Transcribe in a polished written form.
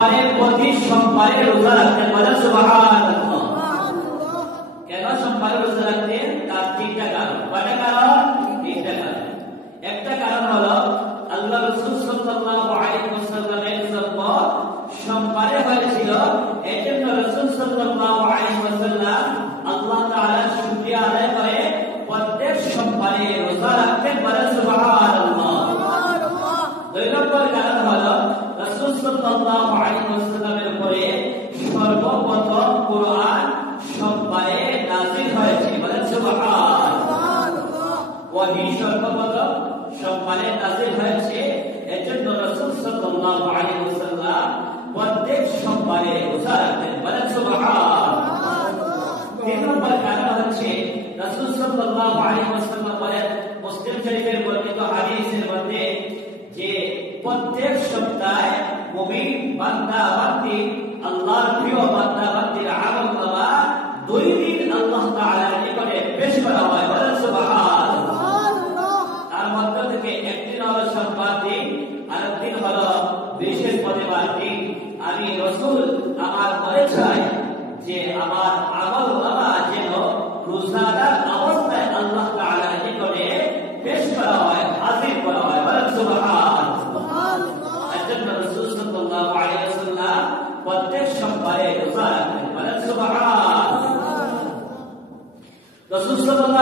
প্রতি সোমবারে রোজা রাখতেন, বলেন সুবহানাল্লাহ। কেন সোমবারে রোজা রাখতেন? তার তিনটা কারণ। কয়টা কারণ? তিনটা কারণ। একটা কারণ হলো আল্লাহ রাসূল সাল্লাল্লাহু আলাইহি ওয়াসাল্লামের জন্ম সোমবারে হয়েছিল। এজন্য রাসূল সাল্লাল্লাহু আলাইহি ওয়াসাল্লাম আল্লাহ তাআলার শুকরিয়া আদায় করে প্রত্যেক সোমবারে রোজা রাখতেন, বলেন সুবহানাল্লাহ। দুই নম্বর কারণ হলো রাসূল সাল্লাল্লাহু আলাইহি ওয়াসাল্লামের উপরে সর্বপ্রথম কুরআন সোমবারে নাযিল হয়েছে, বলেন সুবহানাল্লাহ। ওহী সর্বপ্রথম সোমবারে নাযিল হয়েছে, এজন্য রাসূল সাল্লাল্লাহু আলাইহি ওয়াসাল্লাম প্রত্যেক সোমবারে রোজা রাখতেন, বলেন সুবহানাল্লাহ। তিন নম্বর কারণ হচ্ছে রাসূল সাল্লাল্লাহু আলাইহি ওয়াসাল্লাম বলেন, মুসলিম শরীফের বর্ণিত হাদিসের মধ্যে, যে প্রত্যেক সপ্তাহে মুমিন বান্দা বান্দি আল্লাহর প্রিয় বান্দা বান্দির আমলনামা 2 দিন আল্লাহ তাআলার নিকটে পেশ করা হয়, বলেন সুবহানাল্লাহ। তার মধ্যে থেকে একদিন হলো সোমবার দিন, আরেকদিন হলো বৃহস্পতিবার দিন। আমি রাসূল আমার মনে চাই যে আমার আমলনামা যেন রোজাদার অবস্থায় আল্লাহ তাআলার নিকটে পেশ করা হয়, হাজির করা হয়, বলেন সুবহানাল্লাহ। রাসূল সাল্লাল্লাহু আলাইহি ওয়াসাল্লাম প্রত্যেক সোমবারে রোজা রাখতেন, বলেন সুবহানাল্লাহ। রাসূল সাল্লাল্লাহু